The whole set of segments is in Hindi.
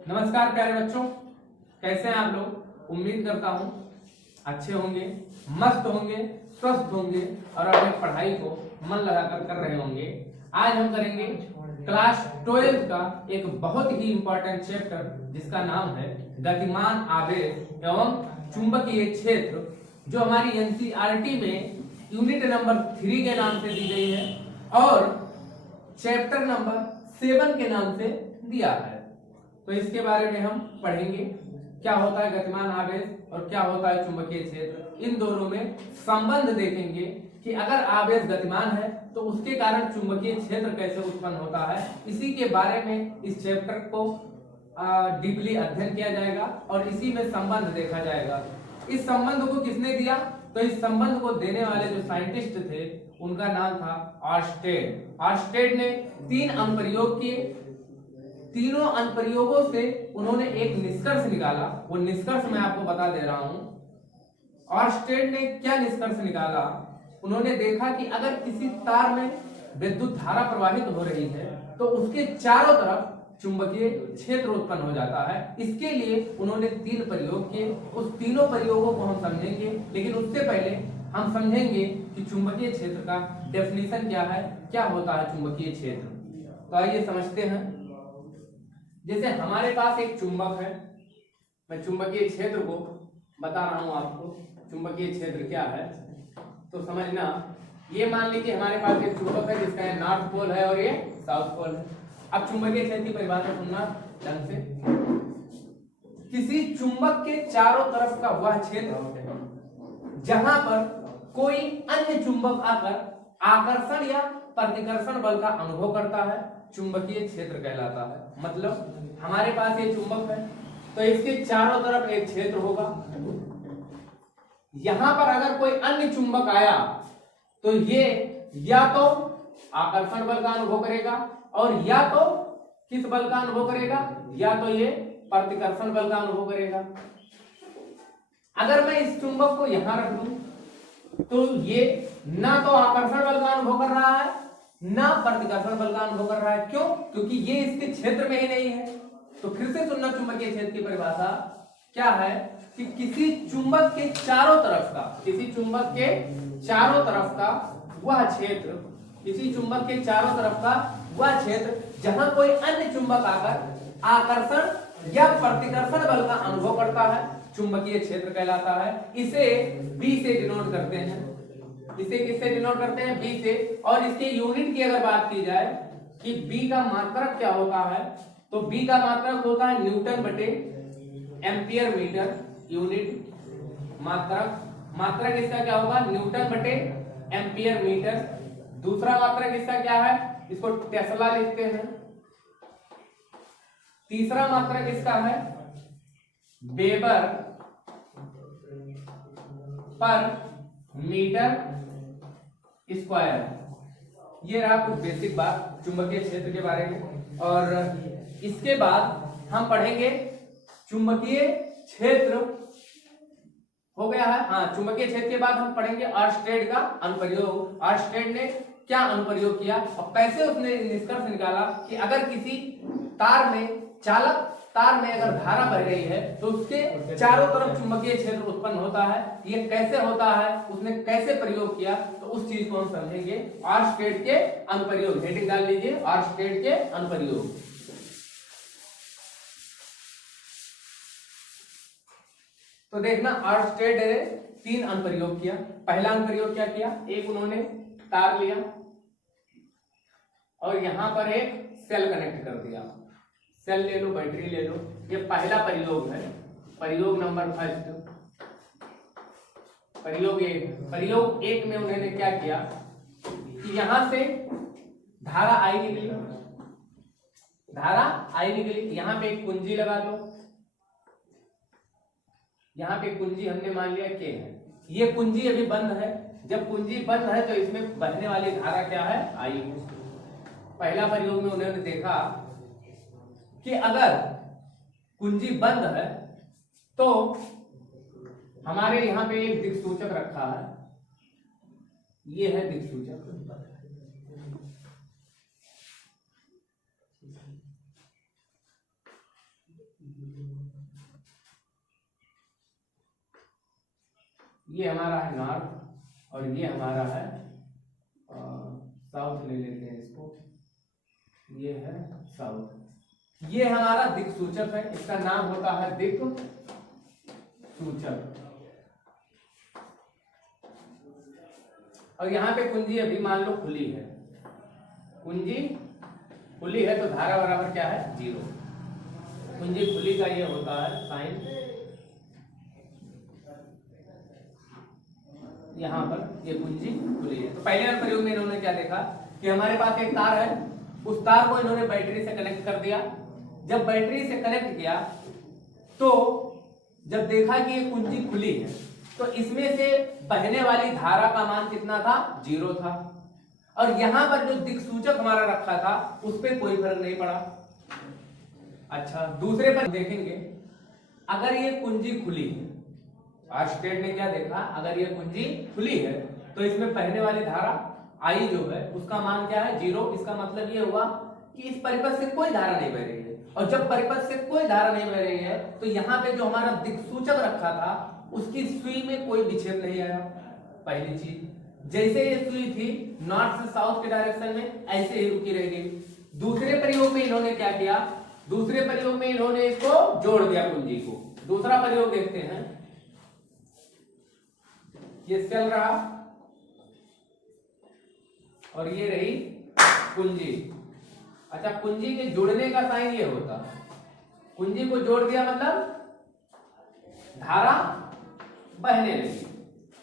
नमस्कार प्यारे बच्चों, कैसे हैं आप लोग। उम्मीद करता हूं अच्छे होंगे, मस्त होंगे, स्वस्थ होंगे और अपनी पढ़ाई को मन लगाकर कर रहे होंगे। आज हम करेंगे क्लास 12 का एक बहुत ही इंपॉर्टेंट चैप्टर जिसका नाम है गतिमान आवेश एवं चुंबकीय क्षेत्र, जो हमारी एनसीईआरटी में यूनिट नंबर 3 के नाम से दी गई है और चैप्टर नंबर 7 के नाम से दिया है। तो इसके बारे में हम पढ़ेंगे, क्या होता है गतिमान आवेश और क्या होता है चुंबकीय क्षेत्र। इन दोनों में संबंध देखेंगे कि अगर आवेश गतिमान है तो उसके कारण चुंबकीय क्षेत्र कैसे उत्पन्न होता है। इसी के बारे में इस चैप्टर को डीपली अध्ययन किया जाएगा और इसी में संबंध देखा जाएगा। इस संबंध को किसने दिया? तो इस संबंध को देने वाले जो साइंटिस्ट थे उनका नाम था ऑर्स्टेड। ऑर्स्टेड ने 3 अनुप्रयोग किए। तीनों अनुप्रयोगों से उन्होंने एक निष्कर्ष निकाला। वो निष्कर्ष मैं आपको बता दे रहा हूं। ऑर्स्टेड ने क्या निष्कर्ष निकाला? उन्होंने देखा कि अगर किसी तार में विद्युत धारा प्रवाहित हो रही है तो उसके चारों तरफ चुंबकीय क्षेत्र उत्पन्न हो जाता है। इसके लिए उन्होंने 3 प्रयोग किए। उस तीनों प्रयोगों को हम समझेंगे, लेकिन उससे पहले हम समझेंगे कि चुंबकीय क्षेत्र का डेफिनेशन क्या है, क्या होता है चुंबकीय क्षेत्र। तो आइए समझते हैं। जैसे हमारे पास एक चुंबक है, मैं चुंबकीय क्षेत्र को बता रहा हूं आपको। चुंबकीय क्षेत्र क्या है तो समझना। ये मान लीजिए हमारे पास एक चुंबक है जिसका ये नॉर्थ पोल है और ये साउथ पोल है। अब चुंबकीय क्षेत्र की परिभाषा सुनना ढंग से। किसी चुंबक के चारों तरफ का वह क्षेत्र जहां पर कोई अन्य चुंबक आकर आकर्षण या प्रतिकर्षण बल का अनुभव करता है, चुंबकीय क्षेत्र कहलाता है। मतलब हमारे पास ये चुंबक है तो इसके चारों तरफ एक क्षेत्र होगा। यहां पर अगर कोई अन्य चुंबक आया तो ये या तो आकर्षण बल का अनुभव करेगा और या तो किस बल का अनुभव करेगा, या तो ये प्रतिकर्षण बल का अनुभव करेगा। अगर मैं इस चुंबक को यहां रख दूं तो ये ना तो आकर्षण बल का अनुभव कर रहा है ना प्रतिकर्षण बल का अनुभव कर रहा है। क्यों? क्योंकि ये इसके क्षेत्र में ही नहीं है। तो फिर से सुनना, चुंबकीय क्षेत्र की परिभाषा क्या है कि किसी चुंबक के चारों तरफ का, किसी चुंबक के चारों तरफ का वह क्षेत्र, किसी चुंबक के चारों तरफ का वह क्षेत्र जहां कोई अन्य चुंबक आकर आकर्षण या प्रतिकर्षण बल का अनुभव करता है, चुंबकीय क्षेत्र कहलाता है। इसे बी से डिनोट करते हैं। इसे किससे डिनोट करते हैं? बी से। और इसके यूनिट की अगर बात की जाए कि बी का मात्रक क्या होता है, तो बी का मात्रक होता है न्यूटन बटे एम्पियर मीटर यूनिट। मात्रक इसका क्या होगा? न्यूटन बटे एम्पियर मीटर। दूसरा मात्रक इसका क्या है? इसको टेस्ला लिखते हैं। तीसरा मात्रक इसका है वेबर पर मीटर स्क्वायर। ये रहा कुछ बेसिक बात चुंबकीय क्षेत्र के बारे में। और इसके बाद हम पढ़ेंगे चुंबकीय क्षेत्र हो गया है। हाँ, चुंबकीय क्षेत्र के बाद हम पढ़ेंगे ऑर्स्टेड का अनुप्रयोग। ऑर्स्टेड ने क्या अनुप्रयोग किया और कैसे उसने निष्कर्ष निकाला कि अगर किसी तार में अगर धारा बह रही है तो उसके चारों तरफ चुंबकीय क्षेत्र उत्पन्न होता है। ये कैसे होता है, उसने कैसे प्रयोग किया, तो उस चीज को हम समझेंगे। ऑर्स्टेड के अनुप्रयोग, हेडिंग डाल लीजिए, ऑर्स्टेड के अनुप्रयोग। तो देखना, ऑर्स्टेड ने 3 अनुप्रयोग किया। पहला अनुप्रयोग क्या किया? एक उन्होंने तार लिया और यहां पर एक सेल कनेक्ट कर दिया। सेल ले लो, बैटरी ले लो। ये पहला प्रयोग है, प्रयोग नंबर फर्स्ट, प्रयोग 1। प्रयोग 1 में उन्होंने क्या किया कि यहां से धारा आई निकली, यहां पे एक कुंजी लगा दो। यहां पे कुंजी हमने मान लिया के है। ये कुंजी अभी बंद है। जब कुंजी बंद है तो इसमें बहने वाली धारा क्या है? आई। पहला प्रयोग में उन्होंने देखा कि अगर कुंजी बंद है तो हमारे यहां पे एक दिक्सूचक रखा है। ये है दिक्सूचक। ये हमारा है नॉर्थ और ये हमारा है साउथ, ले लेते हैं इसको, ये है साउथ। ये हमारा दिक्सूचक है, इसका नाम होता है दिक्सूचक। और यहाँ पे कुंजी अभी मान लो खुली है, कुंजी खुली है तो धारा बराबर क्या है 0। कुंजी खुली का ये होता है साइन, यहाँ पर ये कुंजी खुली है। तो पहले वाले प्रयोग में इन्होंने क्या देखा कि हमारे पास एक तार है, उस तार को इन्होंने बैटरी से कनेक्ट कर दिया। जब बैटरी से कनेक्ट किया तो जब देखा कि ये कुंजी खुली है तो इसमें से बहने वाली धारा का मान कितना था 0 था, और यहां पर जो दिक्सूचक हमारा रखा था उस पर कोई फर्क नहीं पड़ा। अच्छा, दूसरे पर देखेंगे, अगर ये कुंजी खुली है, आर्स्टेड ने क्या देखा, अगर ये कुंजी खुली है तो इसमें बहने वाली धारा आई जो है उसका मान क्या है 0। इसका मतलब ये हुआ कि इस परिपथ से कोई धारा नहीं बह रही है, और जब परिपथ से कोई धारा नहीं बह रही है तो यहाँ पे जो हमारा दिक्सूचक रखा था उसकी सुई में कोई विक्षेप नहीं आया। पहली चीज, जैसे ये सुई थी नॉर्थ से साउथ के डायरेक्शन में ऐसे ही रुकी रह गई। दूसरे प्रयोग में इन्होंने क्या किया, दूसरे प्रयोग में इन्होंने इसको जोड़ दिया कुंजी को। दूसरा प्रयोग देखते हैं, ये चल रहा और ये रही कुंजी। अच्छा, कुंजी के जुड़ने का साइन ये होता, कुंजी को जोड़ दिया मतलब धारा बहने लगी।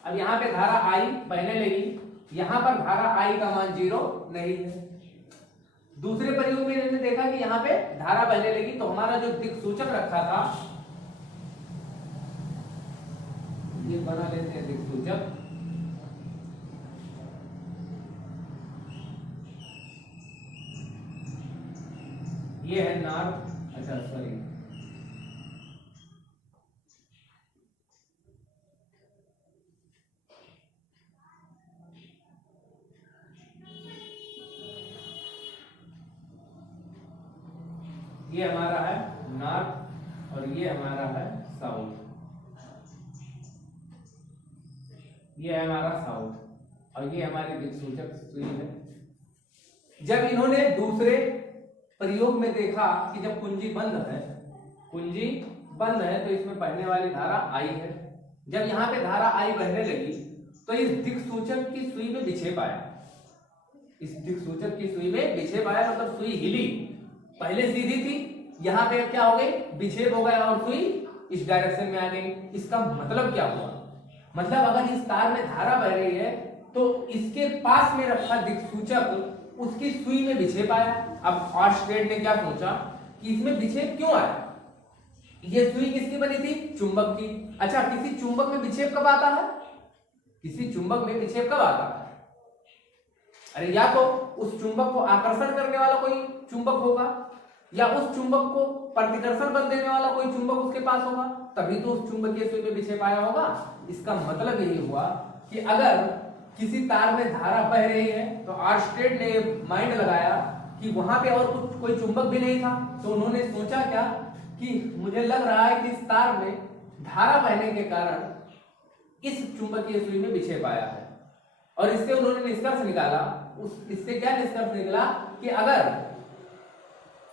अब यहाँ पे धारा आई बहने लगी, यहाँ पर धारा आई का मान 0 नहीं है। दूसरे प्रयोग में इन्होंने देखा कि यहाँ पे धारा बहने लगी तो हमारा जो दिक्सूचक रखा था, ये बना लेते हैं दिक्सूचक, ये है नॉर्थ। अच्छा सॉरी, ये हमारा है नॉर्थ और ये हमारा है साउथ, ये है हमारा साउथ और ये हमारी दिक्सूचक सुई है। जब इन्होंने दूसरे प्रयोग में देखा कि जब कुंजी बंद है, कुंजी बंद है तो इसमें बहने वाली धारा आई है। जब यहाँ पे धारा आई बहने लगी तो इस दिक्सूचक की सुई में विक्षेप आया, इस दिक्सूचक की सुई में विक्षेप आया, मतलब सुई हिली। पहले सीधी थी, यहाँ पे क्या हो गई, विक्षेप हो गया और सुई इस डायरेक्शन में आ गई। इसका मतलब क्या हुआ, मतलब अगर इस तार में धारा बह रही है तो इसके पास में रखा दिक्सूचक उसकी सुई में विक्षेप आया। अब आर्स्टेड ने क्या सोचा कि इसमें विक्षेप क्यों आया, ये सुई किसकी बनी थी, चुंबक की। अच्छा, किसी चुंबक में विक्षेप कब आता है, किसी चुंबक में विक्षेप कब आता है, अरे या तो उस चुंबक को आकर्षण करने वाला कोई चुंबक होगा या उस चुंबक को प्रतिकर्षण बल देने वाला कोई चुंबक उसके पास होगा, तभी तो उस चुंबकीय सुई में विक्षेप आया होगा। इसका मतलब यही हुआ कि अगर किसी तार में धारा बह रही है तो आर्स्टेड ने माइंड लगाया कि वहां पे और कुछ कोई चुंबक भी नहीं था, तो उन्होंने सोचा क्या कि मुझे लग रहा है कि इस तार में धारा बहने के कारण इस चुंबकीय सुई में विक्षेप आया है। और इससे उन्होंने निष्कर्ष निकाला, इससे क्या निष्कर्ष निकला कि अगर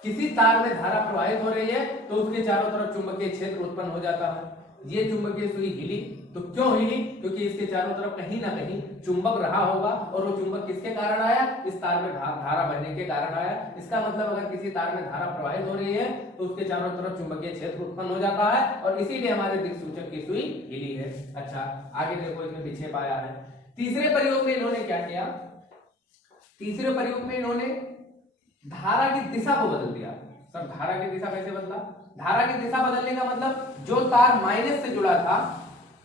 किसी तार में धारा प्रवाहित हो रही है तो उसके चारों तरफ चुंबकीय क्षेत्र उत्पन्न हो जाता है। ये चुंबकीय सुई हिली तो क्यों हिली, क्योंकि इसके चारों तरफ कहीं ना कहीं चुंबक रहा होगा और वो चुंबक किसके कारण आया, इस तार में धारा बहने के कारण आया। इसका मतलब अगर किसी तार में धारा प्रवाहित हो रही है तो उसके चारों तरफ चुंबकीय क्षेत्र उत्पन्न हो जाता है और इसीलिए हमारे दिक्सूचक की सुई हिली है। अच्छा, आगे देखो, इसमें विक्षेप आया है। तीसरे प्रयोग में इन्होंने क्या किया, तीसरे प्रयोग में इन्होंने धारा की दिशा को बदल दिया। सर धारा की दिशा कैसे बदला, धारा की दिशा बदलने का मतलब जो तार माइनस से जुड़ा था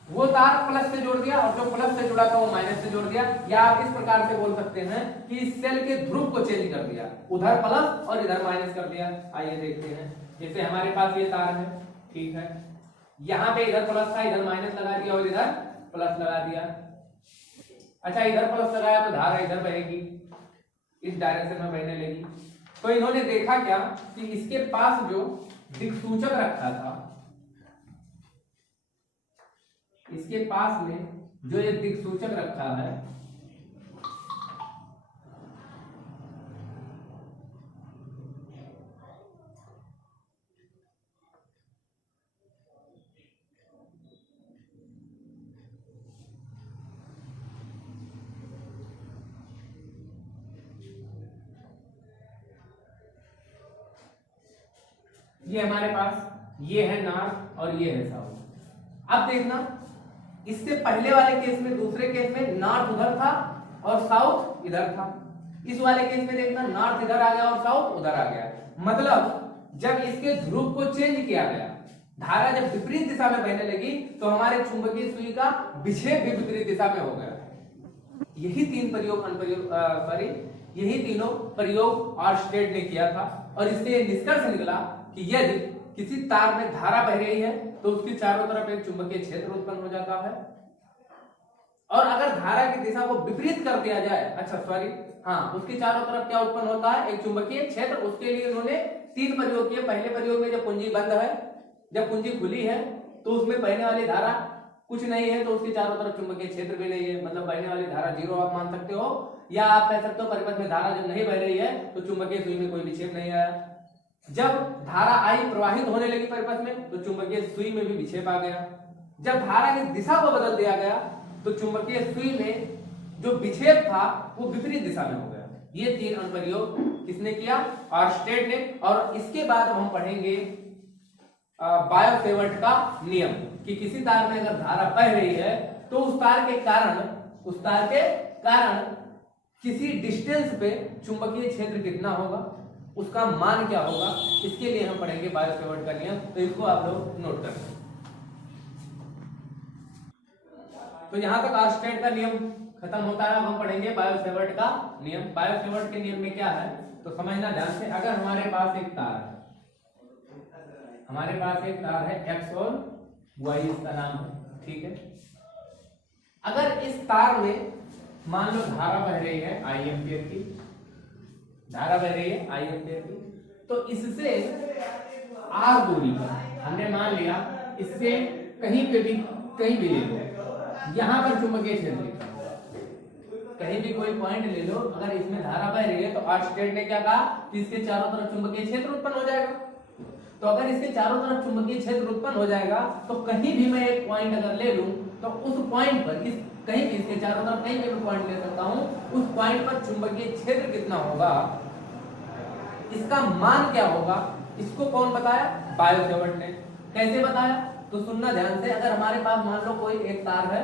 वो तार प्लस से जोड़ दिया और जो प्लस से जुड़ा था वो माइनस से जोड़ दिया, या आप इस प्रकार से बोल सकते हैं कि इस सेल के ध्रुव को चेंज कर दिया, उधर प्लस और इधर माइनस कर दिया। आइए देखते हैं, जैसे हमारे पास ये तार है, ठीक है, यहाँ पे इधर प्लस था, इधर माइनस लगा दिया और इधर प्लस लगा दिया। अच्छा, इधर प्लस लगाया तो धारा इधर बहेगी, इस डायरेक्शन में बहने लगी। तो इन्होंने देखा क्या कि इसके पास जो दिक्सूचक रखा था, इसके पास में जो ये दिक्सूचक रखा है, ये हमारे पास ये है नॉर्थ और ये है साउथ। अब देखना, इससे पहले वाले केस में, दूसरे केस में नॉर्थ उधर था और साउथ इधर था। इस वाले केस में देखना नॉर्थ इधर आ गया और साउथ उधर आ गया। मतलब जब इसके ध्रुव को चेंज किया गया, धारा जब विपरीत दिशा में बहने लगी, तो हमारे चुंबकीय सुई का विक्षेप भी विपरीत दिशा में हो गया। यही तीन प्रयोग यही तीनों प्रयोग ऑर्स्टेड ने किया था और इससे निष्कर्ष निकला कि यदि किसी तार में धारा बह रही है तो उसकी चारों तरफ एक चुंबकीय क्षेत्र उत्पन्न हो जाता है, और अगर धारा की दिशा को विपरीत कर दिया जाए, उसके चारों तरफ क्या उत्पन्न होता है, एक चुंबकीय क्षेत्र। उसके लिए उन्होंने तीन प्रयोग किए। पहले प्रयोग में जब कुंजी बंद है, जब कुंजी खुली है तो उसमें बहने वाली धारा कुछ नहीं है, तो उसके चारों तरफ चुंबकीय क्षेत्र भी नहीं है, मतलब बहने वाली धारा जीरो आप मान सकते हो, या आप कह सकते हो परिपथ में धारा जब नहीं बह रही है तो चुंबकीय सुई में कोई विक्षेप नहीं आया। जब धारा आई प्रवाहित होने लगी परिपथ में, तो चुंबकीय सुई में भी विक्षेप आ गया। जब धारा की दिशा को बदल दिया गया तो चुंबकीय सुई में जो विक्षेप था वो विपरीत दिशा में हो गया। ये तीन अनुप्रयोग किसने किया? ऑर्स्टेड ने। और इसके बाद हम पढ़ेंगे बायो-सेवर्ट का नियम कि किसी तार में अगर धारा बह रही है तो उस तार के कारण किसी डिस्टेंस पे चुंबकीय क्षेत्र कितना होगा, उसका मान क्या होगा, इसके लिए हम पढ़ेंगे बायो-सेवर्ट का नियम। तो इसको आप लोग नोट करें। तो यहां तक ऑर्स्टेड का नियम खत्म होता है। अब हम पढ़ेंगे बायो-सेवर्ट का नियम। बायो-सेवर्ट के नियम में क्या है तो समझना ध्यान से। अगर हमारे पास एक तार है, एक्स और वाई इसका नाम है, ठीक है। अगर इस तार में मान लो धारा बह रही है आई एम्पियर की, तो इससे आर दूरी पर हमने मान लिया, इससे कहीं भी ले लो, यहां पर चुंबकीय क्षेत्र लिखा हुआ, कहीं भी कोई पॉइंट ले लो, अगर इसमें धारा बह रही है तो ऑर्स्टेड ने क्या कहा कि इसके चारों तरफ चुंबकीय क्षेत्र उत्पन्न हो जाएगा। तो अगर इसके चारों तरफ चुंबकीय क्षेत्र उत्पन्न हो जाएगा तो कहीं भी मैं एक पॉइंट अगर ले लूं तो उस पॉइंट पर कहीं भी इसके चारों तरफ कहीं भी पॉइंट ले सकता हूं, उस पॉइंट पर चुंबकीय क्षेत्र कितना होगा, इसका मान क्या होगा, इसको कौन बताया? बायो-सेवर्ट ने। कैसे बताया तो सुनना ध्यान से। अगर हमारे पास मान लो कोई एक तार है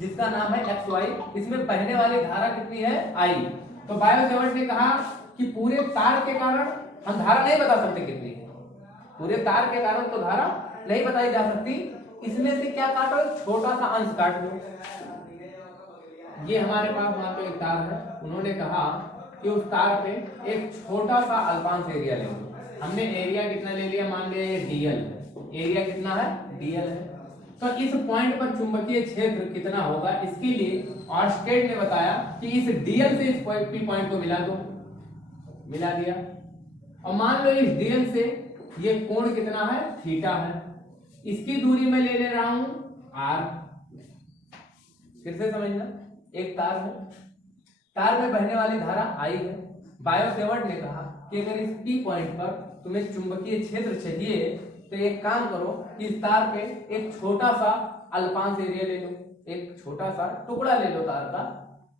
जिसका नाम है एक्स वाई, इसमें बहने वाली धारा कितनी है? आई। तो बायो-सेवर्ट ने कहा कि पूरे तार के कारण हम धारा नहीं बता सकते कितनी है, पूरे तार के कारण तो धारा नहीं बताई जा सकती, इसमें से क्या काटो, छोटा सा अंश काट लो। ये हमारे पास मान लो एक तार है, उन्होंने कहा कि उस तार पे एक छोटा सा अल्पांश एरिया ले लो। हमने एरिया कितना ले लिया, मान लिया ये डीएल है, एरिया कितना है? डीएल है। तो इस पॉइंट पर चुंबकीय क्षेत्र कितना होगा, इसके लिए ऑर्स्टेड ने बताया कि इस डीएल से इस पॉइंट को मिला दो, मिला दिया। और मान लो इस डीएल से ये कोण कितना है? थीटा है। इसकी दूरी मैं ले रहा हूं आर। फिर से समझना, एक तार है, तार में बहने वाली धारा आई है। बायो-सेवर्ट ने कहा कि अगर इस पी पॉइंट पर तुम्हें चुंबकीय क्षेत्र चाहिए तो एक काम करो कि इस तार पे एक छोटा सा अल्पांश एरिया ले लो, एक छोटा सा टुकड़ा ले लो तार का।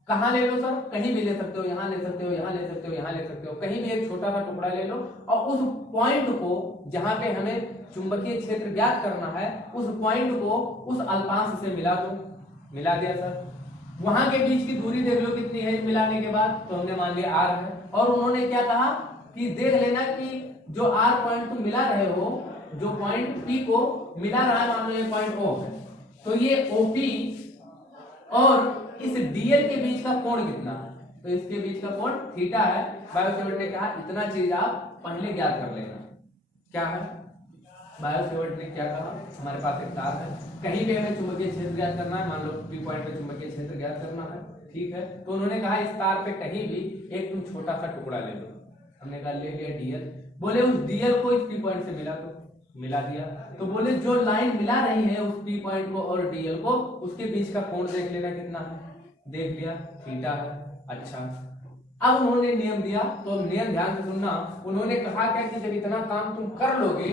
कहां ले लो सर? कहीं भी ले सकते हो, यहां ले सकते हो, यहां ले सकते हो, यहां ले सकते हो, कहीं भी एक छोटा सा टुकड़ा ले लो और उस पॉइंट को जहां पे हमें चुंबकीय क्षेत्र ज्ञात करना है, उस पॉइंट को उस अल्पांश से मिला दो। मिला दिया सर। वहां के बीच की दूरी देख लो कितनी है मिलाने के बाद, तो हमने मान लिया आर है। और उन्होंने क्या कहा कि देख लेना कि जो आर पॉइंट तुम मिला रहे हो, जो पॉइंट पी को मिला रहा है, मान लो ये पॉइंट ओ है, तो ये ओपी और इस डीएल के बीच का कोण कितना है, तो इसके बीच का कोण थीटा है। बायो-सेवर्ट ने कहा इतना चीज आप पहले ज्ञात कर लेना। क्या है? बायो-सेवर्ट ने क्या कहा, हमारे पास एक तार है, कहीं भी हमें चुंबकीय क्षेत्र ज्ञात करना है, मान लो पी पॉइंट पे चुंबकीय क्षेत्र ज्ञात करना है, ठीक है। तो उन्होंने कहा इस तार पे कहीं भी एक तुम छोटा सा टुकड़ा ले लो। हमने कहा ले लिया डीएल। बोले उस डीएल को इस पी पॉइंट से मिला दो। मिला दिया। तो बोले जो लाइन मिला रही है उस पी पॉइंट को और डीएल को, उसके बीच का कोण देख लेना कितना है, देख लिया थीटा है। अच्छा, अब उन्होंने नियम दिया, तो नियम ध्यान से सुनना। उन्होंने कहा क्या कि जब इतना काम तुम कर लोगे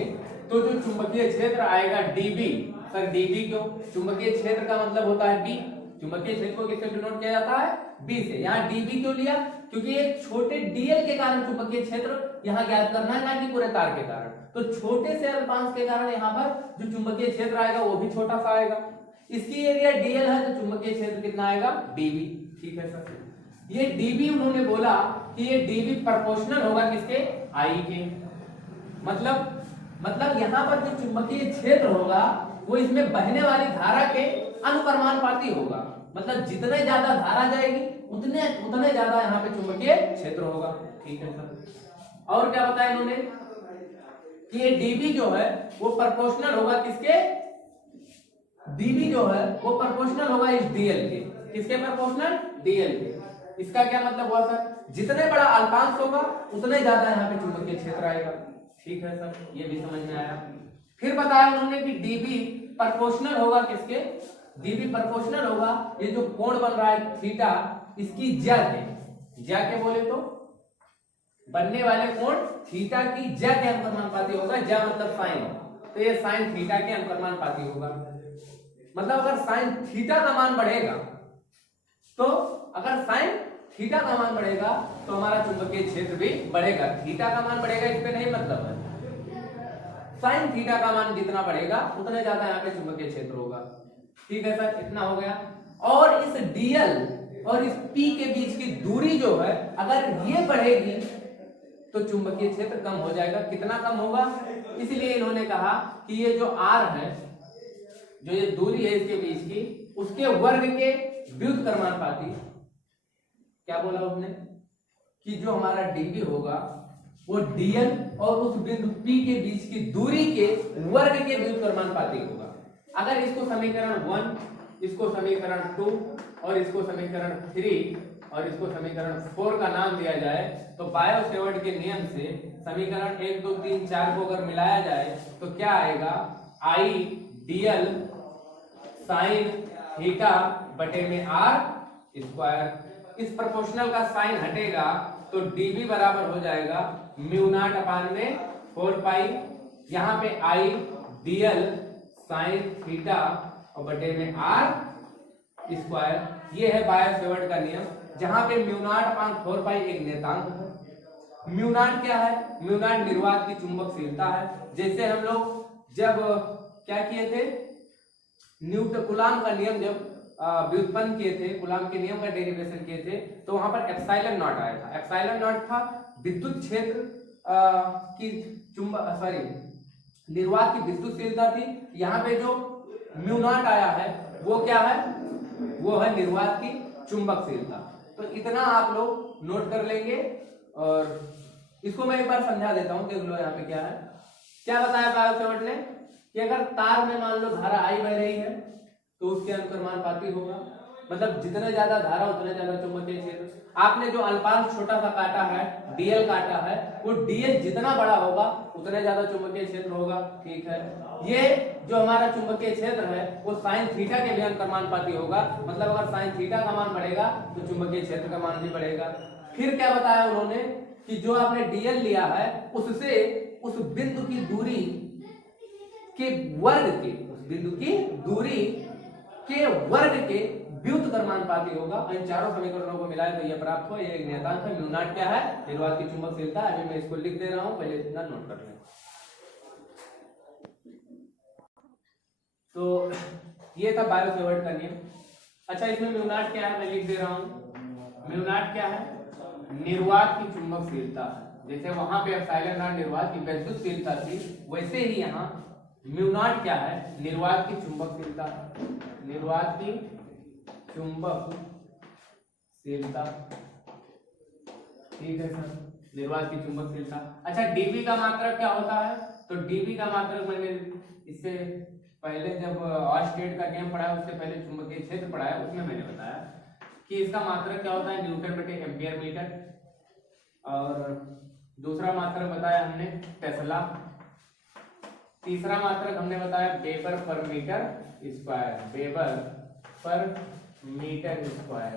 तो जो चुंबकीय क्षेत्र आएगा डीबी। सर डीबी क्यों? चुंबकीय क्षेत्र का मतलब होता है बी, चुंबकीय क्षेत्र को किससे डिनोट किया जाता है? बी से। यहाँ डीबी क्यों लिया? क्योंकि एक छोटे डीएल के कारण चुंबकीय क्षेत्र यहाँ ज्ञात करना है, ना कि पूरे तार के कारण। तो छोटे से अल्पांश के कारण यहाँ पर जो चुंबकीय क्षेत्र आएगा वो भी छोटा सा आएगा। इसकी एरिया डीएल है तो चुंबकीय क्षेत्र कितना आएगा? डीबी। ठीक है सर, ये डीबी उन्होंने बोला कि ये डीबी प्रोपोर्शनल होगा किसके? आई के। मतलब यहाँ पर जो चुंबकीय क्षेत्र होगा वो इसमें बहने वाली धारा के अनुक्रमानुपाती होगा। मतलब जितने ज्यादा धारा जाएगी उतने ज्यादा यहाँ पे चुंबकीय क्षेत्र होगा। ठीक है सर, और क्या बताया इन्होंने कि ये डीबी जो है वो प्रोपोर्शनल होगा किसके? डीबी जो है वो प्रोपोर्शनल होगा इस डीएल के। किसके प्रोपोर्शनल? डीएल के। इसका क्या मतलब हुआ सर? जितने बड़ा अल्पांश होगा उतने ज्यादा यहाँ पे चुंबकीय क्षेत्र आएगा। ठीक है सर, ये भी समझ में आया। फिर बताया उन्होंने कि डीबी प्रोपोर्शनल होगा किसके? डीबी प्रोपोर्शनल होगा, ये जो कोण बन रहा है थीटा, इसकी ज्या के बोले तो बनने वाले कोण थीटा की ज्या के अनुक्रमानुपाती होगा। ज्या मतलब साइन, तो ये साइन थीटा के अनुक्रमानुपाती होगा। मतलब अगर साइन थीटा का मान बढ़ेगा तो तो हमारा चुंबकीय क्षेत्र भी बढ़ेगा। थीटा का मान बढ़ेगा इस पे नहीं मतलब है, साइन थीटा का मान जितना बढ़ेगा उतने ज्यादा यहाँ पे चुंबकीय क्षेत्र होगा। ठीक है सर, इतना हो गया। और इस डीएल और इस पी के बीच की दूरी जो है अगर ये बढ़ेगी तो चुंबकीय क्षेत्र कम हो जाएगा। कितना कम होगा? इसलिए इन्होंने कहा कि ये जो आर है, जो ये दूरी है इसके बीच की, उसके वर्ग के व्युत्क्रमानुपाती। क्या बोला उसने? कि जो हमारा डीबी होगा वो डीएल और उस बिंदु पी के बीच की दूरी के वर्ग के व्युत्क्रमानुपाती होगा। अगर इसको समीकरण 1, इसको समीकरण 2 और इसको समीकरण 3 और इसको समीकरण 4 का नाम दिया जाए तो बायो-सेवर्ट के नियम से समीकरण 1 2 3 4 को अगर मिलाया जाए तो क्या आएगा? आई डीएल साइन थीटा बटे में आर स्क्वायर। इस प्रोपोर्शनल का साइन हटेगा तो डीबी बराबर हो जाएगा म्यू नॉट अपान में 4 पाई, यहाँ पे आई डीएल साइन थीटा और बटे में आर स्क्वायर। ये है बायो-सेवर्ट का नियम, जहां पे म्यू नॉट अपान 4 पाई एक नियतांक है। म्यू नॉट क्या है? म्यू नॉट निर्वात की चुंबकशीलता है। जैसे हम लोग जब क्या किए थे, न्यूटन कूलाम का नियम जब व्युत्पन्न किए थे, कूलाम के नियम का डेरिवेशन किए थे, तो वहां पर एप्सिलॉन नॉट आया था। एप्सिलॉन नॉट था विद्युत क्षेत्र की निर्वात की विद्युतशीलता थी। यहाँ पे जो म्यू नॉट आया है वो क्या है? वो है निर्वात की चुंबकशीलता। तो इतना आप लोग नोट कर लेंगे और इसको मैं एक बार समझा देता हूं। देख लो यहाँ पे क्या है, क्या बताया बायो-सेवर्ट ने कि अगर तार में मान लो धारा आई बह रही है तो उसके अनुक्रमानुपाती होगा। मतलब जितने ज्यादा धारा उतने ज्यादा चुंबकीय क्षेत्र। आपने जो अल्पांश छोटा सा काटा है, डीएल काटा है, वो डीएल जितना बड़ा होगा उतने ज्यादा चुंबकीय क्षेत्र होगा। ठीक है, ये जो हमारा चुंबकीय क्षेत्र है वो साइन थीटा के भी अनुक्रमानुपाती होगा। मतलब अगर साइन थीटा का मान बढ़ेगा तो चुंबकीय क्षेत्र का मान भी बढ़ेगा। फिर क्या बताया उन्होंने कि जो आपने डीएल लिया है उससे उस बिंदु की दूरी के वर्ग के, उस बिंदु की दूरी के वर्ग के व्युत्क्रमानुपाती होगा। इन चारों समीकरणों को मिलाए तो यह प्राप्त हो। यह एक नियतांक है। म्यू नॉट क्या है? निर्वात की चुंबकशीलता। अभी मैं इसको लिख दे रहा हूं, पहले इतना नोट कर लें। तो ये था बायो-सेवर्ट का नियम। अच्छा, इसमें म्यू नॉट क्या है मैं लिख दे रहा हूं। म्यू नॉट क्या है? निर्वात की चुंबकशीलता। जैसे वहां पे एप्सिलॉन नॉट निर्वात की विद्युतशीलता थी, वैसे ही यहाँ म्यू नॉट क्या है? निर्वात की चुंबकशीलता। निर्वात की चुंबकशीलता। ठीक है सर, निर्वात की चुंबकशीलता। अच्छा, डीबी का मात्रक क्या होता है? तो डीबी का मात्रक मैंने इससे पहले जब ऑस्टेट का नियम पढ़ाया, उससे पहले चुंबकीय क्षेत्र पढ़ाया, उसमें मैंने बताया कि इसका मात्रक क्या होता है? न्यूटन बटे एम्पियर मीटर। और दूसरा मात्रक बताया हमने टेस्ला। तीसरा मात्रक हमने बताया weber per metre square, weber per metre square.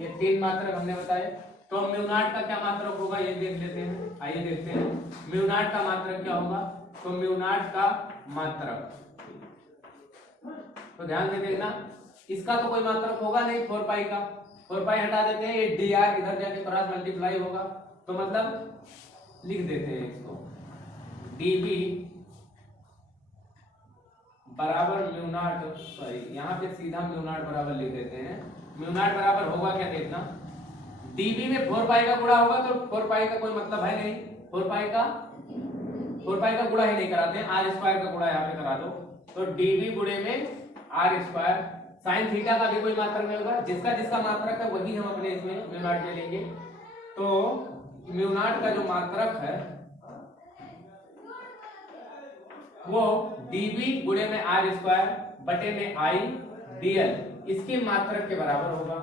ये 3 मात्रक हमने बताए। तो म्यू नॉट का क्या मात्रक होगा ये देख लेते हैं। आइए देखते हैं म्यू नॉट का मात्रक क्या होगा। तो म्यू नॉट का मात्रक, तो ध्यान से देखना, इसका तो कोई मात्रक होगा नहीं 4 पाई का, 4 पाई हटा देते हैं, ये dr इधर जाके क्रॉस मल्टीप्लाई होगा, तो मतलब लिख देते हैं इसको dv बराबर म्यू नॉट, सॉरी यहाँ पे सीधा म्यू नॉट बराबर लिख देते हैं। म्यू नॉट बराबर होगा क्या देखना, dv में 4 पाई का गुणा होगा, तो 4 पाई का कोई मतलब है नहीं, 4 पाई का गुणा ही नहीं कराते हैं, आर स्क्वायर का गुणा यहाँ पे करा दो, तो dv गुणे में आर स्क्वायर। साइन थीटा का भी कोई मात्रक नहीं होगा, जिसका जिसका मात्रक है वही हम अपने इसमें म्यू नॉट ले लेंगे। तो म्यू नॉट का जो मात्रक है वो dv गुणे में आर स्क्वायर बटे में आई dl, इसके मात्रक के बराबर होगा।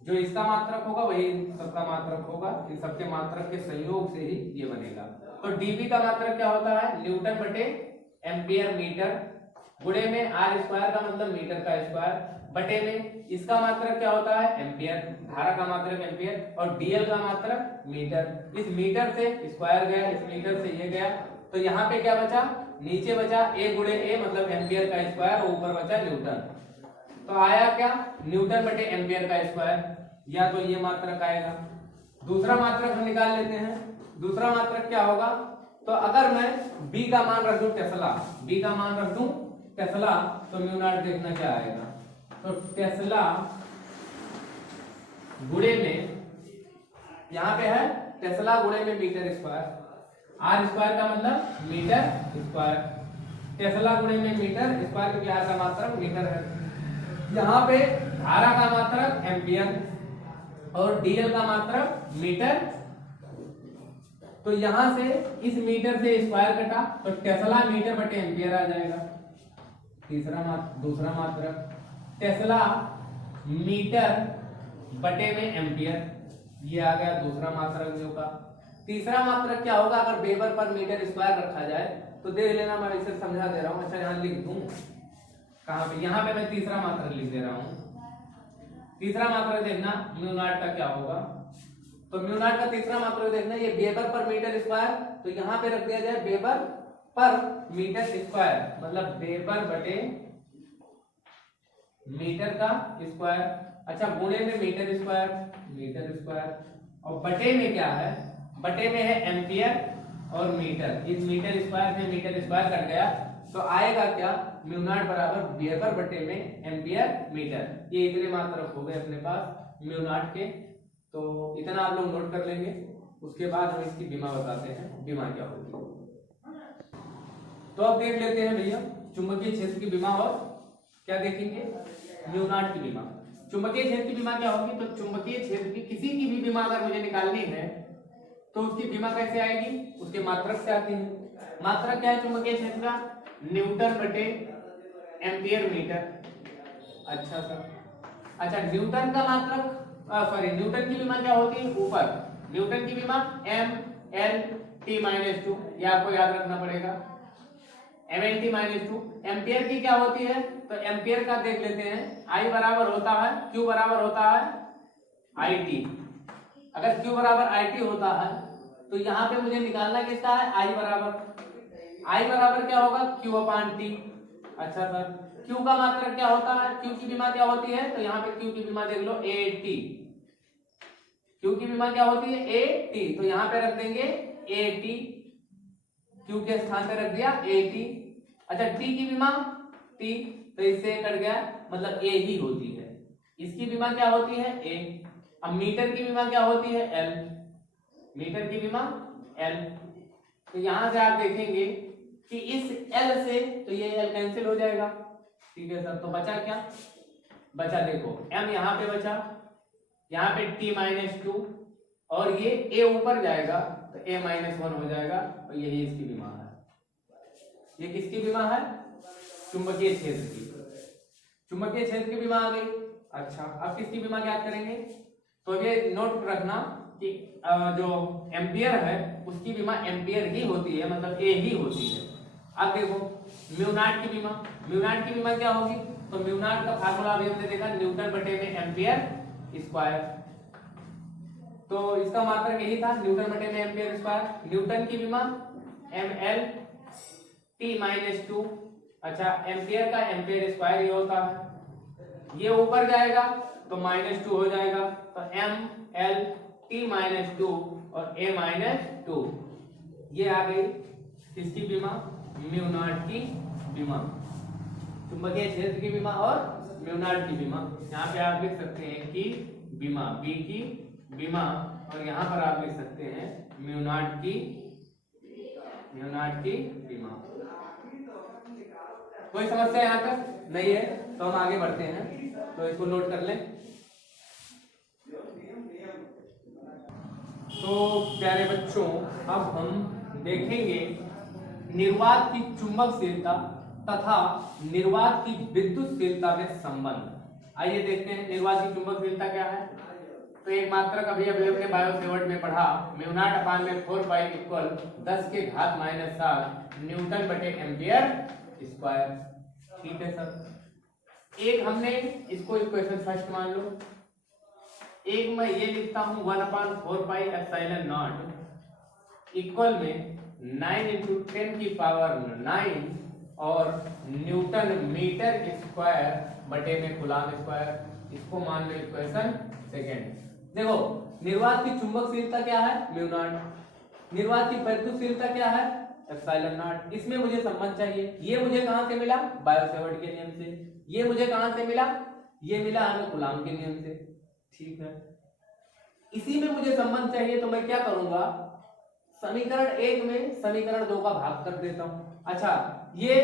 जो इसका मात्रक होगा वही सबका मात्रक होगा, इन सबके मात्रक के संयोग से ही ये बनेगा। तो dv का मात्रक क्या होता है, न्यूटन बटे एम्पियर मीटर, गुणे में आर स्क्वायर का मतलब मीटर का स्क्वायर, बटे में इसका मात्रक क्या होता है एम्पियर, धारा का मात्रक एम्पियर, और dl का मात्रक मीटर। इस मीटर से स्क्वायर गया, इस मीटर से ये गया, तो यहाँ पे क्या बचा, नीचे बचा a गुणे a मतलब एम्पियर का स्क्वायर, ऊपर बचा न्यूटन। तो आया क्या, न्यूटन बटे एम्पियर का स्क्वायर, या तो ये मात्रक आएगा। दूसरा मात्रक हम निकाल लेते हैं। दूसरा मात्रक क्या होगा, तो अगर मैं b का मान रख दूं टेस्ला, b का मान रख दूं टेस्ला, तो म्यू नॉट देखना क्या आएगा, तो टेस्ला गुणे में, यहाँ पे है टेस्ला गुणे में मीटर स्क्वायर, आर स्क्वायर का मतलब मीटर स्क्वायर, टेस्ला गुणे में मीटर स्क्वायर, क्योंकि आर का मात्रक मीटर है। यहाँ पे धारा का मात्रक एम्पियर और डीएल का मात्रक मीटर, तो यहां से इस मीटर से स्क्वायर कटा, तो टेस्ला मीटर बटे एम्पियर आ जाएगा। दूसरा मात्रक टेस्ला मीटर बटे में एम्पियर, ये आ गया दूसरा मात्रक जो का। तीसरा मात्रक क्या होगा, अगर वेबर पर मीटर स्क्वायर रखा जाए तो देख लेना, मैं इसे समझा दे रहा हूं। अच्छा यहाँ लिख दूं, कहां पे, यहाँ पे मैं तीसरा मात्रक लिख दे रहा हूं। तीसरा मात्रक देखना म्यू नॉट का क्या होगा, तो म्यू नॉट का तीसरा मात्रक देखना, ये वेबर पर मीटर स्क्वायर, तो यहाँ पे रख दिया जाए वेबर पर मीटर स्क्वायर, मतलब वेबर बटे मीटर का स्क्वायर। अच्छा गुणे में मीटर स्क्वायर, और बटे में क्या है, बटे में है एम्पियर और मीटर, इस मीटर स्क्वायर से मीटर स्क्वायर कट गया, तो आएगा क्या, म्यू नॉट बराबर वेबर बटे में एम्पियर मीटर। ये इतने मात्रक हो गए अपने पास म्यू नॉट के, तो इतना आप लोग नोट कर लेंगे। उसके बाद हम इसकी बीमा बताते हैं, बीमा क्या होती है। तो अब देख लेते हैं भैया चुंबकीय क्षेत्र की बीमा, और क्या देखेंगे, म्यू नॉट की बीमा। चुंबकीय क्षेत्र की बीमा क्या होगी, तो चुंबकीय क्षेत्र की किसी की भी बीमा अगर मुझे निकालनी है तो उसकी बीमा कैसे आएगी, उसके मात्रक से आती है। मात्रक क्या है चुंबकीय क्षेत्र का, न्यूटन बटे एम्पियर मीटर। अच्छा सर, अच्छा न्यूटन का मात्रक, सॉरी न्यूटन की बीमा क्या होती है, ऊपर न्यूटन की बीमा m l t-2, ये आपको याद रखना पड़ेगा, mlt-2। एम्पियर की क्या होती है, तो एम्पियर का देख लेते हैं, I बराबर होता है, Q बराबर होता है IT। अगर Q बराबर IT होता है तो यहाँ पे मुझे निकालना किसका है, I बराबर क्या होगा, Q/T। अच्छा सर, Q का मात्रक क्या होता है, Q की बीमा क्या होती है, तो यहाँ पे Q की बीमा देख लो AT। Q की बीमा क्या होती है, AT, तो यहाँ पे रख देंगे AT, Q के स्थान पे रख दिया AT। अच्छा T की बीमा T, तो इससे कट गया, मतलब A ही होती है। इसकी बीमा क्या होती है, A। अब मीटर की बीमा क्या होती है, L, मीटर की बीमा L। तो यहां से आप देखेंगे कि इस L से तो ये L कैंसिल हो जाएगा, ठीक है सर। तो बचा क्या, बचा देखो M यहाँ पे बचा, यहाँ पे T-2, और ये A ऊपर जाएगा तो A-1 हो जाएगा, और यही इसकी बीमा है। ये किसकी बीमा है, चुंबकीय क्षेत्र की। चुंबकीय क्षेत्र की बीमा आ गई। अच्छा अब किसकी बीमा याद करेंगे, तो ये नोट रखना कि जो एम्पियर है उसकी विमा एम्पियर ही होती है, मतलब ए ही होती है। अब देखो म्यू नॉट की विमा, म्यू नॉट की विमा क्या होगी, तो म्यू नॉट का फार्मूला अभी हमने देखा न्यूटन बटे में एम्पियर स्क्वायर, तो इसका मात्रक यही था न्यूटन बटे में एम्पियर स्क्वायर। न्यूटन की विमा ml t-2, अच्छा एम्पियर का एम्पियर स्क्वायर ये होता है, ये ऊपर जाएगा तो -2 हो जाएगा, तो ml t-2 और a-2, ये आ गई किसकी विमा, म्यू नॉट की विमा, चुंबकीय क्षेत्र की विमा और म्यू नॉट की विमा। यहाँ पे आप लिख सकते हैं कि विमा बी की विमा, और यहाँ पर आप लिख सकते हैं म्यू नॉट की विमा। कोई समस्या यहाँ तक नहीं है तो हम आगे बढ़ते हैं, तो इसको नोट कर लें। तो प्यारे बच्चों अब हम देखेंगे निर्वात की चुंबकशीलता तथा निर्वात की विद्युतशीलता में संबंध। आइए देखते हैं निर्वात की चुंबकशीलता क्या है। तो एक मात्रक अभी अपने बायो सेवर्ट में पढ़ा, म्यू नॉट अपान में 4 पाई इक्वल 10 के घात -7 न्यूटन बटे एम्पियर स्क्वायर। ठीक है सर, एक हमने इसको इक्वेशन फर्स्ट मान लो, एक मैं ये लिखता हूं 1/4 पाई एप्सिलॉन नॉट इक्वल में 9 × 10 की पावर 9 और न्यूटन मीटर स्क्वायर बटे में कूलम स्क्वायर, इसको मान लो इक्वेशन सेकेंड। देखो निर्वात की चुंबकशीलता क्या है, म्यू नॉट, निर्वात की विद्युतशीलता क्या है, एप्सिलॉन नॉट। इसमें मुझे संबंध चाहिए, ये मुझे कहां से मिला, बायो सेवर्ट के नियम से, ये मुझे कहां से मिला, ये मिला हमें कूलम के नियम से। ठीक है, इसी में मुझे संबंध चाहिए तो मैं क्या करूंगा, समीकरण 1 में समीकरण 2 का भाग कर देता हूं। अच्छा ये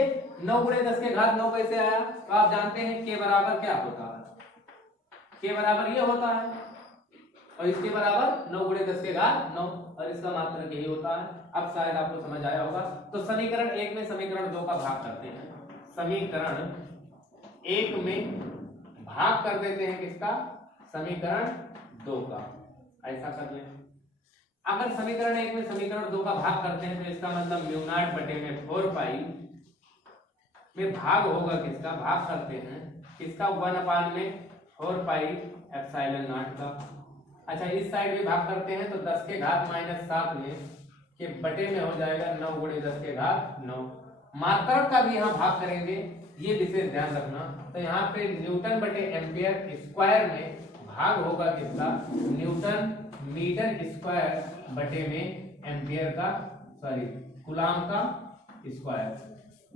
9 × 10 के घात 9 कैसे आया, तो आप जानते हैं के बराबर क्या होता है, के बराबर ये होता है और इसके बराबर 9 × 10 के घात 9, और इसका मात्रक यही होता है। अब शायद आपको समझ आया होगा। तो समीकरण 1 में समीकरण 2 का भाग करते हैं, समीकरण 1 में भाग कर देते हैं किसका, समीकरण 2 का। ऐसा कर लें, अगर समीकरण 1 में समीकरण 2 का भाग करते हैं तो इसका मतलब म्यू नॉट बटे में 4 पाई में भाग होगा किसका, भाग करते हैं किसका, 1/4 पाई एप्सिलॉन नॉट का। अच्छा इस साइड भी भाग करते हैं तो 10 के घात -7 में के बटे में हो जाएगा 9 × 10 के घात 9। मात्रक का भी यहाँ भाग करेंगे, ये विशेष ध्यान रखना। तो यहाँ पे न्यूटन बटे एम्पियर स्क्वायर में भाग होगा किसका, न्यूटन मीटर स्क्वायर बटे में एम्पियर का, सॉरी कूलम का स्क्वायर,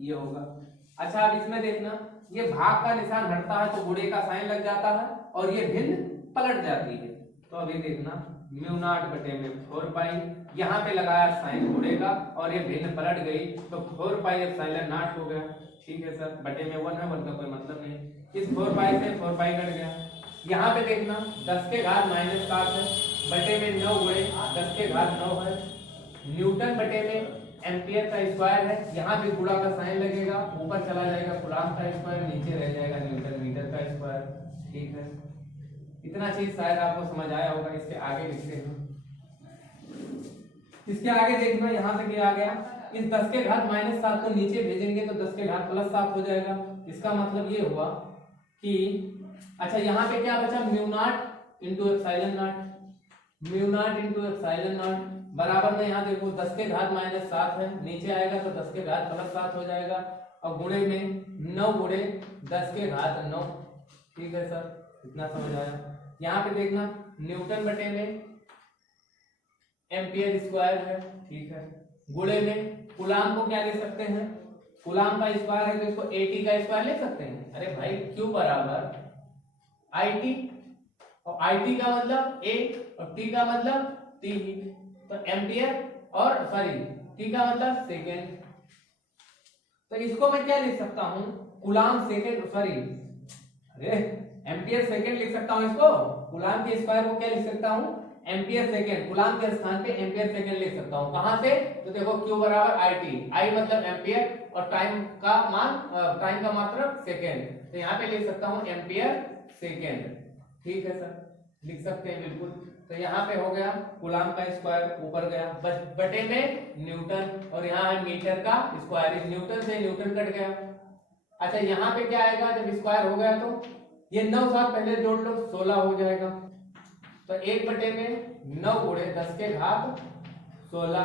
ये होगा। अच्छा अब इसमें देखना, ये भाग का निशान हटता है तो गुणे का साइन लग जाता है और ये भिन्न पलट जाती है। तो अभी देखना म्यू नॉट बटे में 4 पाई, यहाँ पे लगाया साइन गुणे का और ये भिन्न पलट गई तो 4 पाई एप्सिलॉन नॉट हो गया। ठीक है सर, बटे में 1 है, 1 का कोई मतलब नहीं, इस 4 पाई से 4 पाई कट गया। यहाँ पे देखना 10 के घात -7 है, बटे में 9 × 10 के घात 9 है, न्यूटन बटे में एम्पियर का स्क्वायर है, यहाँ भी गुणा का साइन लगेगा, ऊपर चला जाएगा कूलम का स्क्वायर, नीचे रह जाएगा न्यूटन मीटर का स्क्वायर। ठीक है, इतना चीज शायद आपको समझ आया होगा। इसके आगे लिखते हैं, इसके आगे देखना यहाँ से क्या आ गया, इस 10 के घात -7 को नीचे भेजेंगे तो 10 के घात +7 हो जाएगा। इसका मतलब ये हुआ कि अच्छा यहाँ पे क्या बचा, mu naught into epsilon not, mu naught into epsilon not बराबर में, यहाँ देखो 10 के घात -7 है, नीचे आएगा तो 10 के घात +7 हो जाएगा और गुणे में 9 × 10 के घात 9। ठीक है सर, इतना समझ आया। यहाँ पे देखना न्यूटन बटे में एम्पियर स्क्वायर है, ठीक है, गुणे में कूलम को क्या ले सकते हैं, कूलम का स्क्वायर है तो इसको AT का स्क्वायर ले सकते हैं। अरे भाई Q बराबर IT, और IT का मतलब A और T का मतलब T, तो एम्पियर और सॉरी T का मतलब सेकेंड, तो इसको मैं क्या लिख सकता हूं, कूलम सेकेंड, सॉरी अरे एम्पियर सेकेंड लिख सकता हूं इसको, कूलम के स्क्वायर को क्या लिख सकता हूं, एम्पियर सेकेंड, कूलम के स्थान पे एम्पियर सेकेंड लिख सकता हूं। कहां से, तो देखो Q बराबर IT, I मतलब एम्पियर और टाइम का मान, टाइम का मात्रक सेकेंड, तो यहाँ पे लिख सकता हूं एम्पियर सेकेंड। ठीक है सर, लिख सकते हैं बिल्कुल। तो यहाँ पे हो गया कूलाम का स्क्वायर ऊपर गया बस बटे में न्यूटन, और यहाँ है मीटर का स्क्वायर, इस न्यूटन से न्यूटन कट गया। अच्छा यहाँ पे क्या आएगा जब स्क्वायर हो गया तो ये 9 साथ पहले जोड़ लो 16 हो जाएगा, तो 1 बटे में 9 गुणे 10 के घात 16।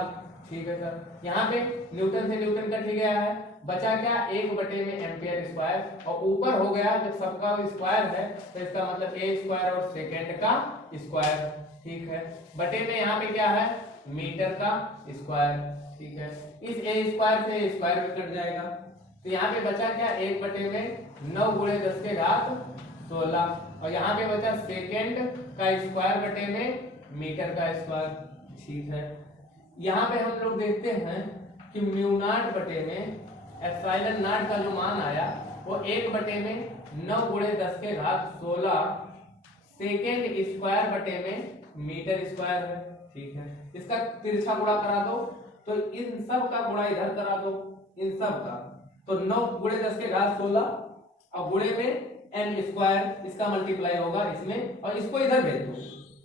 ठीक है सर, यहाँ पे न्यूटन से न्यूटन कट ही गया है, बचा क्या 1 बटे में एम्पियर स्क्वायर, और ऊपर हो गया जब सबका स्क्वायर है तो इसका मतलब ए स्क्वायर और सेकेंड का स्क्वायर। ठीक है, बटे में यहाँ पे क्या है मीटर का स्क्वायर। ठीक है, इस ए स्क्वायर से ए स्क्वायर भी कट जाएगा, तो यहाँ पे बचा क्या 1 बटे में 9 गुणे 10 के घात 16, और यहाँ पे बचा सेकेंड का स्क्वायर बटे में मीटर का स्क्वायर। ठीक है, यहाँ पे हम लोग देखते हैं कि म्यू नॉट बटे में एप्सिलॉन नॉट का जो मान आया वो 1 बटे में 9 गुणे 10 के घात 16 सेकेंड स्क्वायर बटे में मीटर स्क्वायर है। ठीक है, इसका तिरछा गुणा करा दो, तो इन सब का गुणा इधर करा दो, इन सब का, तो 9 गुणे 10 के घात 16 और गुणे में एन स्क्वायर, इसका मल्टीप्लाई होगा इसमें, और इसको इधर भेज दो,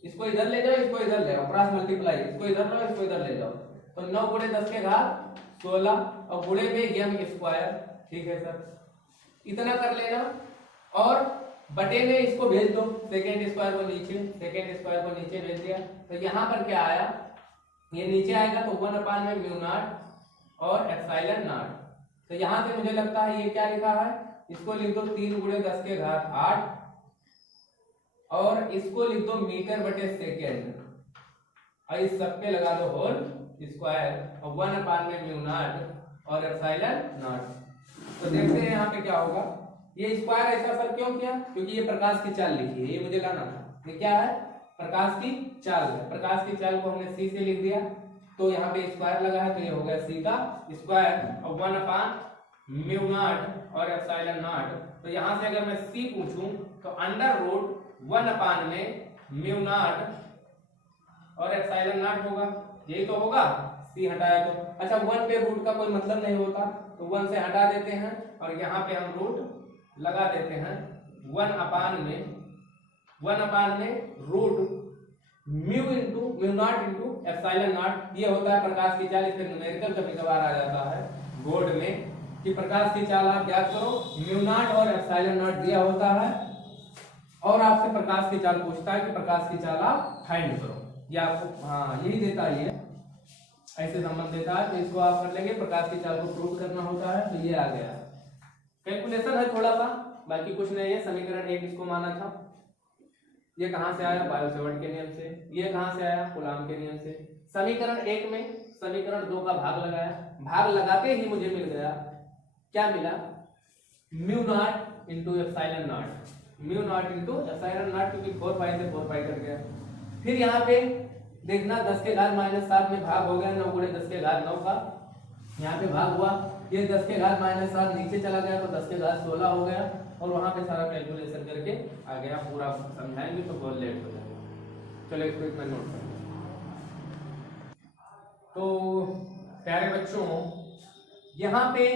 इसको इधर ले जाओ, इसको इधर ले आओ, क्रॉस मल्टीप्लाई, इसको इधर लो, इसको इधर ले जाओ, तो 9 गुणे 10 के घात 16 और गुणे में एम स्क्वायर। ठीक है सर, इतना कर लेना, और बटे में इसको भेज दो, सेकेंड स्क्वायर को नीचे, सेकेंड स्क्वायर को नीचे भेज दिया, तो यहाँ पर क्या आया, ये नीचे आएगा तो 1 में म्यू नॉट और एप्सिलॉन नॉट। तो यहाँ से मुझे लगता है ये क्या लिखा है, इसको लिख दो 3 गुणे 10 के घात 8, और इसको लिख दो मीटर बटे सेकेंड, और इस सब पे लगा दो होल स्क्वायर, और 1 में म्यू नॉट और एप्सिलॉन नॉट। तो देखते हैं यहाँ पे क्या होगा। ये स्क्वायर ऐसा सर क्यों किया, क्योंकि ये प्रकाश की चाल लिखी है, ये मुझे लाना था। ये क्या है, प्रकाश की चाल है, प्रकाश की चाल को हमने सी से लिख दिया, तो यहाँ पे स्क्वायर लगा है तो ये हो गया सी का स्क्वायर, और 1 म्यू नॉट और एप्सिलॉन नॉट। तो यहाँ से अगर मैं सी पूछूं तो अंडर रूट 1 में म्यू नॉट और एप्सिलॉन नॉट होगा, यही तो होगा, सी हटाया तो। अच्छा 1 पे रूट का कोई मतलब नहीं होता, तो 1 से हटा देते हैं, और यहाँ पे हम रूट लगा देते हैं 1 में root mu not into epsilon nought. ये होता है प्रकाश की चाल, इसमें न्यूमेरिकल कभी कभार आ जाता है बोर्ड में कि प्रकाश की चाल आप याद करो, म्यू नॉट और एप्सिलॉन नॉट दिया होता है, और आपसे प्रकाश की चाल पूछता है कि प्रकाश की चाल आप फाइंड करो, या आपको हाँ यही देता है, ये ऐसे संबंध देता है, तो इसको आप कर लेंगे, प्रकाश की चाल को प्रूव करना होता है, तो ये आ गया। कैलकुलेशन है थोड़ा सा, बाकी कुछ नहीं है। समीकरण 1 इसको माना था, ये कहां से आया, बायो-सेवर्ट के नियम से, ये कहां से आया, कूलाम के नियम से। समीकरण 1 में समीकरण 2 का भाग लगाया, भाग लगाते ही मुझे मिल गया, क्या मिला, mu naught into epsilon not, mu naught into epsilon not, क्योंकि 4 पाई से 4 पाई कट गया। फिर यहाँ पे देखना 10 के घात -7 में भाग हो गया, 9 गुणे 10 के घात 9 का, यहाँ पे भाग हुआ, ये 10 के घात -7 नीचे चला गया तो 10 के घात 16 हो गया, और वहां पे सारा कैलकुलेशन करके आ गया, पूरा समझाएंगे तो बहुत लेट हो जाएगा। चलो इसको इतना नोट कर लो। तो प्यारे बच्चों, यहाँ पे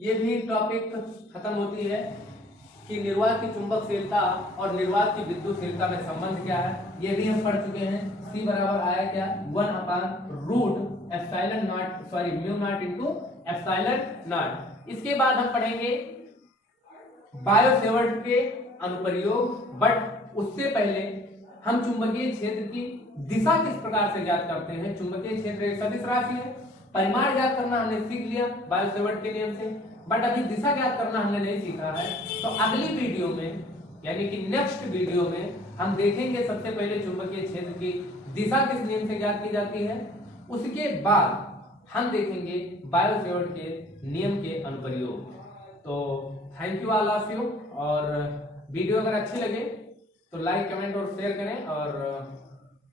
ये भी टॉपिक खत्म होती है कि निर्वात की चुंबकशीलता और निर्वात की विद्युतशीलता में संबंध क्या है, ये भी हम पढ़ चुके हैं। C बराबर आया क्या, 1/रूट epsilon naught, sorry mu not into epsilon naught. इसके बाद हम पढ़ेंगे बायो-सेवर्ट के अनुप्रयोग, बट उससे पहले हम चुंबकीय क्षेत्र की दिशा किस प्रकार से ज्ञात करते हैं। चुंबकीय क्षेत्र एक सदिश राशि है, परिमाण ज्ञात करना हमने सीख लिया बायो-सेवर्ट के नियम से, बट अभी दिशा ज्ञात करना हमने नहीं सीखा है। तो अगली वीडियो में, यानी कि नेक्स्ट वीडियो में, हम देखेंगे सबसे पहले चुंबकीय क्षेत्र की दिशा किस नियम से ज्ञात की जाती है, उसके बाद हम देखेंगे बायो-सेवर्ट के नियम के अनुप्रयोग। तो thank you all of you, और वीडियो अगर अच्छी लगे तो लाइक, कमेंट और शेयर करें, और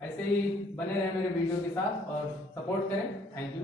ऐसे ही बने रहें मेरे वीडियो के साथ और सपोर्ट करें। Thank you.